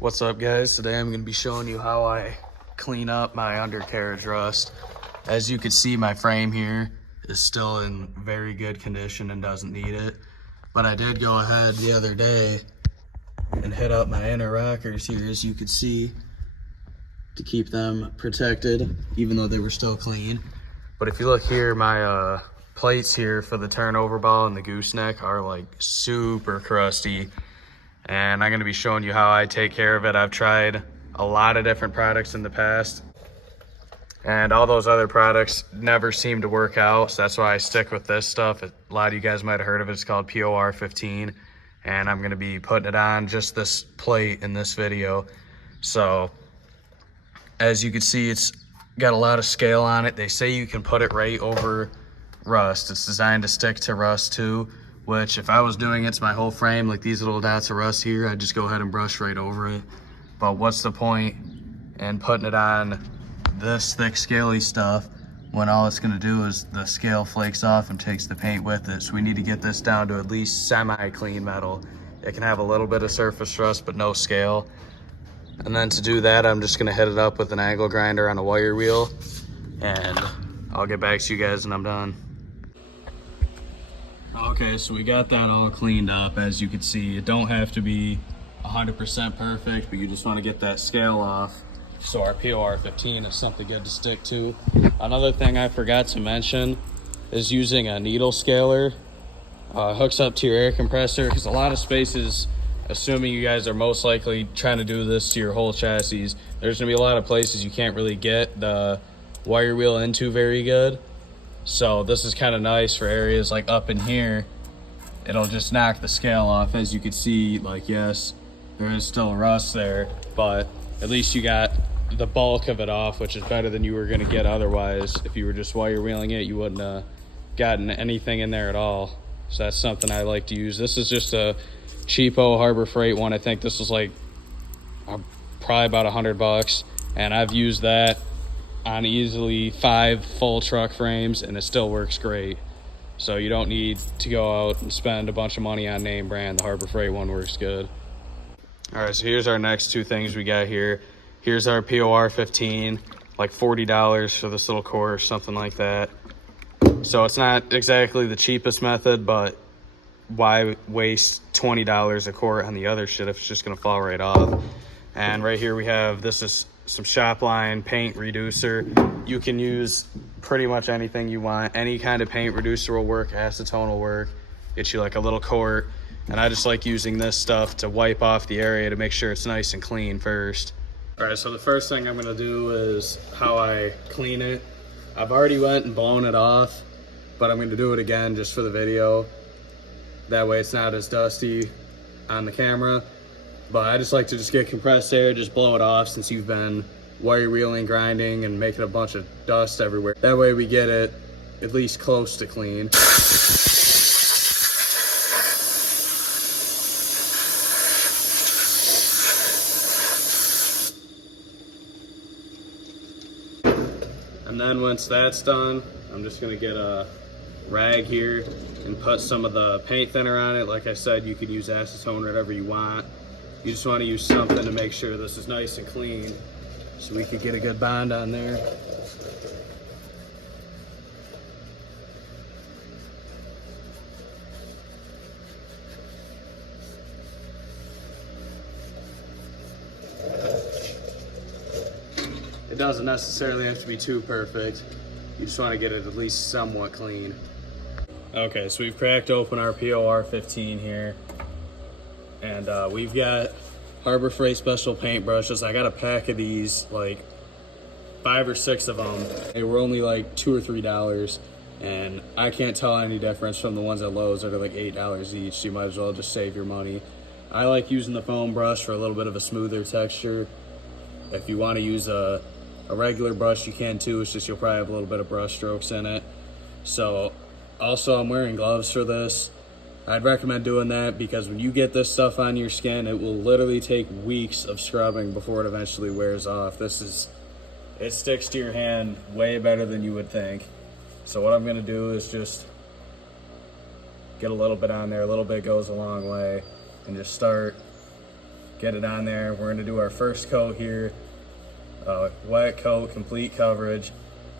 What's up, guys? Today I'm going to be showing you how I clean up my undercarriage rust. As you can see, my frame here is still in very good condition and doesn't need it, but I did go ahead the other day and hit up my inner rockers here, as you can see, to keep them protected even though they were still clean. But if you look here, my plates here for the turnover ball and the gooseneck are like super crusty, and I'm going to be showing you how I take care of it. I've tried a lot of different products in the past, and all those other products never seem to work out, so that's why I stick with this stuff. A lot of you guys might have heard of it. It's called POR15, and I'm going to be putting it on just this plate in this video. So as you can see, it's got a lot of scale on it. They say you can put it right over rust. It's designed to stick to rust too, which if I was doing it to my whole frame, like these little dots of rust here, I'd just go ahead and brush right over it. But what's the point in putting it on this thick scaly stuff when all it's gonna do is the scale flakes off and takes the paint with it? So we need to get this down to at least semi-clean metal. It can have a little bit of surface rust, but no scale. And then to do that, I'm just gonna hit it up with an angle grinder on a wire wheel, and I'll get back to you guys when I'm done. Okay, so we got that all cleaned up. As you can see, it don't have to be 100% perfect, but you just want to get that scale off. So our POR15 is something good to stick to. Another thing I forgot to mention is using a needle scaler. Hooks up to your air compressor, because a lot of spaces, assuming you guys are most likely trying to do this to your whole chassis, there's gonna be a lot of places you can't really get the wire wheel into very good. So this is kind of nice for areas like up in here. It'll just knock the scale off. As you can see, like, yes, there is still rust there, but at least you got the bulk of it off, which is better than you were gonna get otherwise. If you were just wire wheeling it, you wouldn't have gotten anything in there at all. So that's something I like to use. This is just a cheapo Harbor Freight one. I think this was like probably about $100, and I've used that on easily 5 full truck frames, and it still works great. So you don't need to go out and spend a bunch of money on name brand. The Harbor Freight one works good. All right, so here's our next two things we got here. Here's our POR15, like $40 for this little core or something like that. So it's not exactly the cheapest method, but why waste $20 a quart on the other shit if it's just gonna fall right off? And right here we have, this is some Shopline paint reducer. You can use pretty much anything you want. Any kind of paint reducer will work. Acetone will work. Get you like a little quart. And I just like using this stuff to wipe off the area to make sure it's nice and clean first. All right, so the first thing I'm gonna do is how I clean it. I've already went and blown it off, but I'm gonna do it again just for the video. That way it's not as dusty on the camera. But I just like to just get compressed air, just blow it off, since you've been wire wheeling, grinding, and making a bunch of dust everywhere. That way we get it at least close to clean. And then once that's done, I'm just gonna get a rag here and put some of the paint thinner on it. Like I said, you could use acetone or whatever you want. You just want to use something to make sure this is nice and clean, so we could get a good bond on there. It doesn't necessarily have to be too perfect. You just want to get it at least somewhat clean. Okay, so we've cracked open our POR15 here. And we've got Harbor Freight special paint brushes. I got a pack of these, like 5 or 6 of them. They were only like $2 or $3, and I can't tell any difference from the ones at Lowe's that are like $8 each. So you might as well just save your money. I like using the foam brush for a little bit of a smoother texture. If you want to use a regular brush, you can too. It's just you'll probably have a little bit of brush strokes in it. So also, I'm wearing gloves for this. I'd recommend doing that, because when you get this stuff on your skin, it will literally take weeks of scrubbing before it eventually wears off. It sticks to your hand way better than you would think. So what I'm gonna do is just get a little bit on there. A little bit goes a long way, and just start get it on there. We're gonna do our first coat here, wet coat, complete coverage,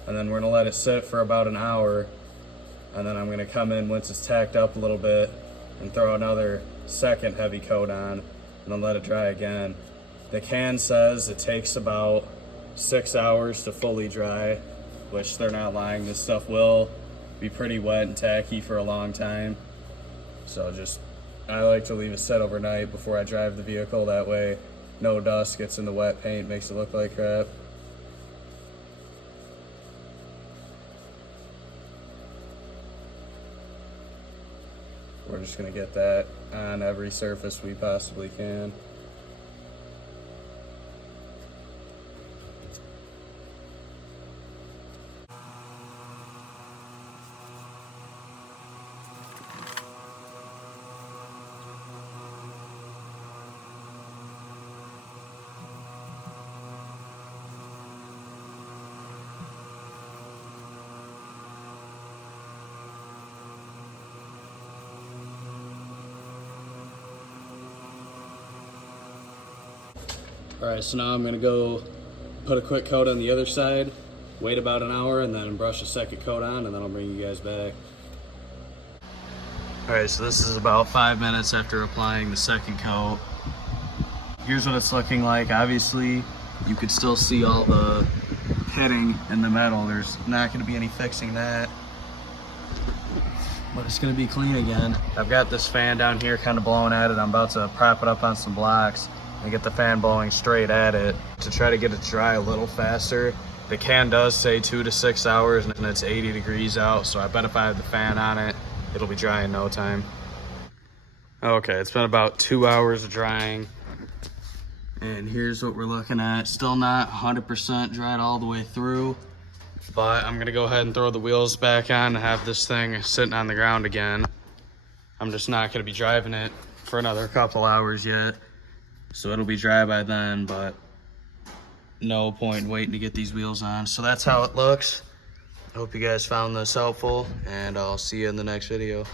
and then we're gonna let it sit for about an hour, and then I'm gonna come in once it's tacked up a little bit and throw another second heavy coat on, and then let it dry again. The can says it takes about 6 hours to fully dry, which they're not lying. This stuff will be pretty wet and tacky for a long time. So I like to leave it set overnight before I drive the vehicle. That way no dust gets in the wet paint, makes it look like crap. We're just gonna get that on every surface we possibly can. All right, so now I'm gonna go put a quick coat on the other side, wait about an hour, and then brush a second coat on, and then I'll bring you guys back. All right, so this is about 5 minutes after applying the second coat. Here's what it's looking like. Obviously, you could still see all the pitting in the metal. There's not gonna be any fixing that, but it's gonna be clean again. I've got this fan down here kind of blowing at it. I'm about to prop it up on some blocks and get the fan blowing straight at it to try to get it to dry a little faster. The can does say 2 to 6 hours and it's 80 degrees out, so I bet if I have the fan on it, it'll be dry in no time. Okay, it's been about 2 hours of drying, and here's what we're looking at. Still not 100% dried all the way through, but I'm gonna go ahead and throw the wheels back on and have this thing sitting on the ground again. I'm just not gonna be driving it for another couple hours yet. So it'll be dry by then, but no point in waiting to get these wheels on. So that's how it looks. I hope you guys found this helpful, and I'll see you in the next video.